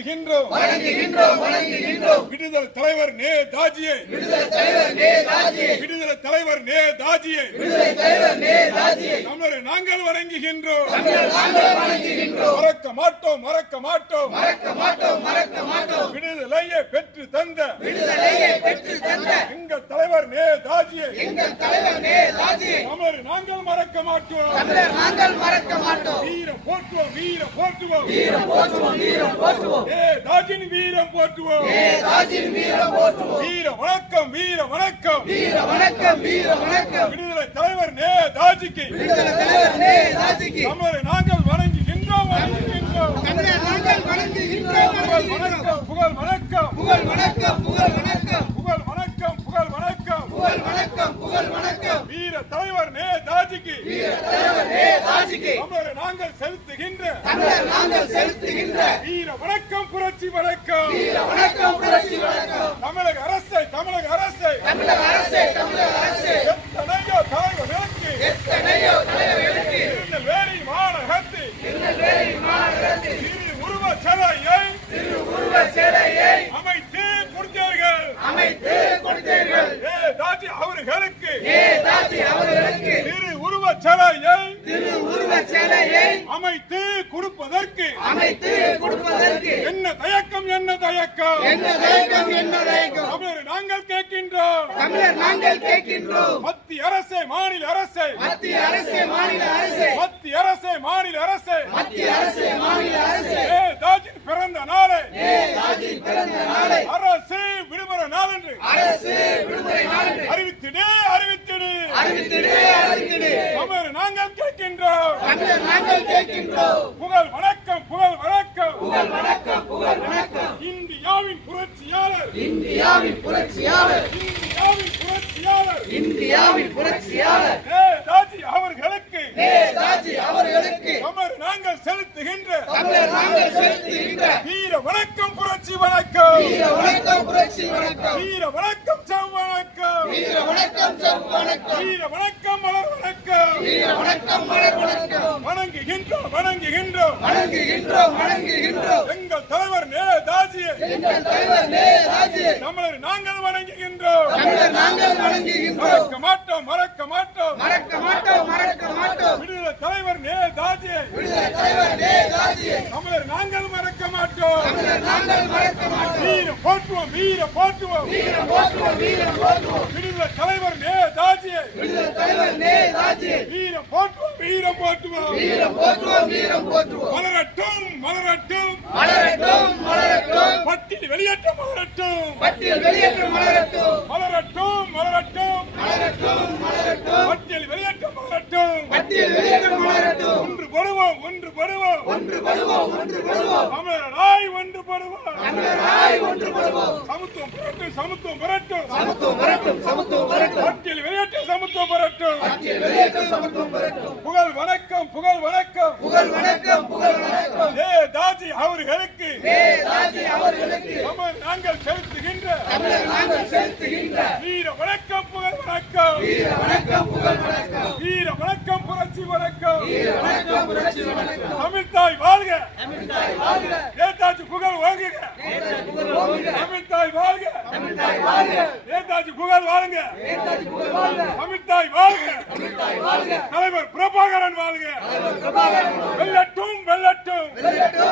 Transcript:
வணங்குகின்றோம். வணங்குகின்றோம் வணங்குகின்றோம். விடுதலை தலைவர் நே தாஜியை. விடுதலை தலைவர் நே ராஜியை விடுதலை தலைவர் நே தாஜியை. விடுதலை தலைவர் நே ராஜியை தமிழரை நாங்கள் வணங்குகின்றோம். தமிழர் நாங்கள் வணங்குகின்றோம். மறக்க மாட்டோம் மறக்க மாட்டோம். மறக்க மாட்டோம் மறக்க மாட்டோம். விடுதலையை பெற்று தந்த விடுதலையை பெற்று தந்த எங்கள் தலைவர் நே தாஜியை. எங்கள் தலைவர் தமிழரை நாங்கள் மறக்க மாட்டோம். தமிழர் நாங்கள் மறக்க மாட்டோம். வீரம் போற்றுவோம் வீரம் போற்றுவோம். வீரம் போற்றுவோம் வீரம் போற்றுவோம். ஏ தாஜின் வீரம் போற்றுவோம். நே ராஜின் வீரம் போற்றுவோம். வீர வணக்கம் வீர வணக்கம். வீர வணக்கம் வீர வணக்கம். விடுதலை தலைவர் நே தாஜிக்கு. விடுதலை தலைவர் நே ராஜிக்கு தமிழரை நாங்கள் வணங்குகின்றோம் வணங்குகின்றோம். தமிழர் நாங்கள் வணங்குகின்றோம் புகழ் வணங்குகின்றோம். வணக்கம் புகழ் வணக்கம் புகழ் வணக்கம். புகழ் வணக்கம் புகழ் வணக்கம் புகழ் வணக்கம் புகழ் வணக்கம் புகழ் வணக்கம் வீர தலைவர் நே தாஜிக்கு. நாங்கள் செலுத்துகின்ற நாங்கள் செலுத்துகின்ற. வீர வணக்கம் புரட்சி வணக்கம். வீர வணக்கம் புரட்சி வணக்கம் தமிழக அரசை தமிழக அரசை. தமிழக அரசே தமிழக அரசே எத்தனையோ தலைவர்களுக்கு. எத்தனையோ தலைவர்களுக்கு திருநெல்வேலி மாநகரத்தில். திருநெல்வேலி மாநகரத்தில் திரு உருவ சிலையை திரு உருவ சிலையை அமைத்து கொடுத்தீர்கள். அமைத்து கொடுத்தீர்கள் ஏ தாஜி அவர்களுக்கு ஏ அவர்களுக்கு திரு உருவ சிலையை திரு உருவ சிலையை அமைத்து கொடுப்பதற்கு. அமைத்து கொடுப்பதற்கு. என்ன தயக்கம் என்ன தயக்கம். என்ன தயக்கம் என்ன தயக்கம். தமிழர் நாங்கள் கேட்கின்றோம். தமிழர் நாங்கள் கேட்கின்றோம். மத்திய அரசே மாநில அரசே. மத்திய அரசே மாநில அரசே. மத்திய அரசே மாநில அரசே. மத்திய அரசே மாநில அரசே. ஏ தாஜின் பிறந்த நாளை. ஏ தாஜி பிறந்த நாளை. அரசு விடுமுறை நாள் என்று அரசு விடுமுறை நாள் அறிவித்திடு அறிவித்திடு. அறிவித்திடு அறிவித்திடு தமிழர் நாங்கள் கேட்கின்றோம் தமிழர் நாங்கள் கேட்கின்றோம். புகழ் வணக்கம் புகழ் வணக்கம். புகழ் வணக்கம் புகழ் வணக்கம். இந்தியாவின் புரட்சியாளர். இந்தியாவின் புரட்சியாளர். இந்தியாவின் புரட்சியாளர். இந்தியாவின் புரட்சியாளர். ஏ தாஜி அவர்களுக்கு. ஏ தாஜி அவர்களுக்கு. தமிழர் நாங்கள் செலுத்துகின்ற. தமிழர் நாங்கள் செலுத்துகின்ற. வீர வணக்கம் புரட்சி வணக்கம். வீர வணக்கம் புரட்சி வணக்கம். வீர வணக்கம் செவ் வணக்கம். வீர வணக்கம் செவ் வணக்கம். வீர வணக்கம் மலர் வணக்கம் வீர வணக்கம் மலர் வணக்கம் வணங்குகின்றோம். வணங்குகின்றோம் வணங்குகின்றோம். எங்கள் தலைவர் நே தாஜியை எங்கள் தலைவர் நே ராஜி தமிழர் நாங்கள் வணங்குகின்றோம். தமிழர் நாங்கள் வணங்குகின்றோம். மறக்க மாட்டோம் மறக்க மாட்டோம். மறக்க மாட்டோம் மறக்க மாட்டோம். விடுதலை தலைவர் நே தாஜியை விடுதலை தலைவர் நே ராஜி தமிழர் நாங்கள் மறக்க மாட்டோம். தமிழர் நாங்கள் மறக்க மாட்டோம். வீர போற்றுவோம் வீர போற்றுவோம். வீரம் போற்றுவோம் வீரம் போற்றுவோம். விடுதலை தலைவர் நே தாஜியை விடுதலை தலைவர் நே ராஜி வீர போற்றுவோம். வீர போற்றுவோம். வீரம் போற்றுவோம் வீரம் போற்றுவோம். மலரட்டும் மலரட்டும். மலரட்டும் மலரட்டும். பட்டியல் வெளியேற்ற மலரட்டும். பட்டியல் வெளியேற்ற மலரட்டும். மலரட்டும் மலரட்டும். மலரட்டும் மலரட்டும். பட்டியல் வெளியேற்ற மலரட்டும். பட்டியல் வெளியேற்ற மலரட்டும். ஒன்று படுவோம் ஒன்று படுவோம் ஒன்று படுவோம் ஒன்று படுவோம் தமிழராய் ஒன்று படுவோம் தமிழராய் ஒன்று படுவோம் சமத்துவம் புரட்டும் சமத்துவம் புரட்டும். சமத்துவம் வரட்டும் சமத்துவம் வரட்டும் பட்டியல் வெளியேற்ற சமத்துவம் புரட்டும் பட்டியல் வெளியேற்ற சமத்துவம் வரட்டும் புகழ் வணக்கம் புகழ் வணக்கம் புகழ் வணக்கம் புகழ் வணக்கம் ஏ தாஜி அவர்களுக்கு அவர்களுக்கு நாங்கள் செலுத்துகின்ற நாங்கள் செலுத்துகின்ற வீர வணக்கம் புகழ் வணக்கம். வீர வணக்கம் புகழ் வணக்கம். வீர வணக்கம் புரட்சி வணக்கம். வீர வணக்கம் புரட்சி வணக்கம். வாழ்க. தமிழ்தாய் வாழ்க. நேதாஜி புகழ் வாங்குக. நேதாஜி புகழ் ஓங்குக தமிழ் தாய் வாழ்க. தமிழ்தாய் வாழ்க. நேதாஜி புகழ் வாழுங்க. நேதாஜி புகழ் வாழ்க. தமிழ்தாய் தலைவர் பிரபாகரன் வாழ்க. பிரபாகரன் வெல்லட்டும் வெல்லட்டும். வெல்லட்டும்.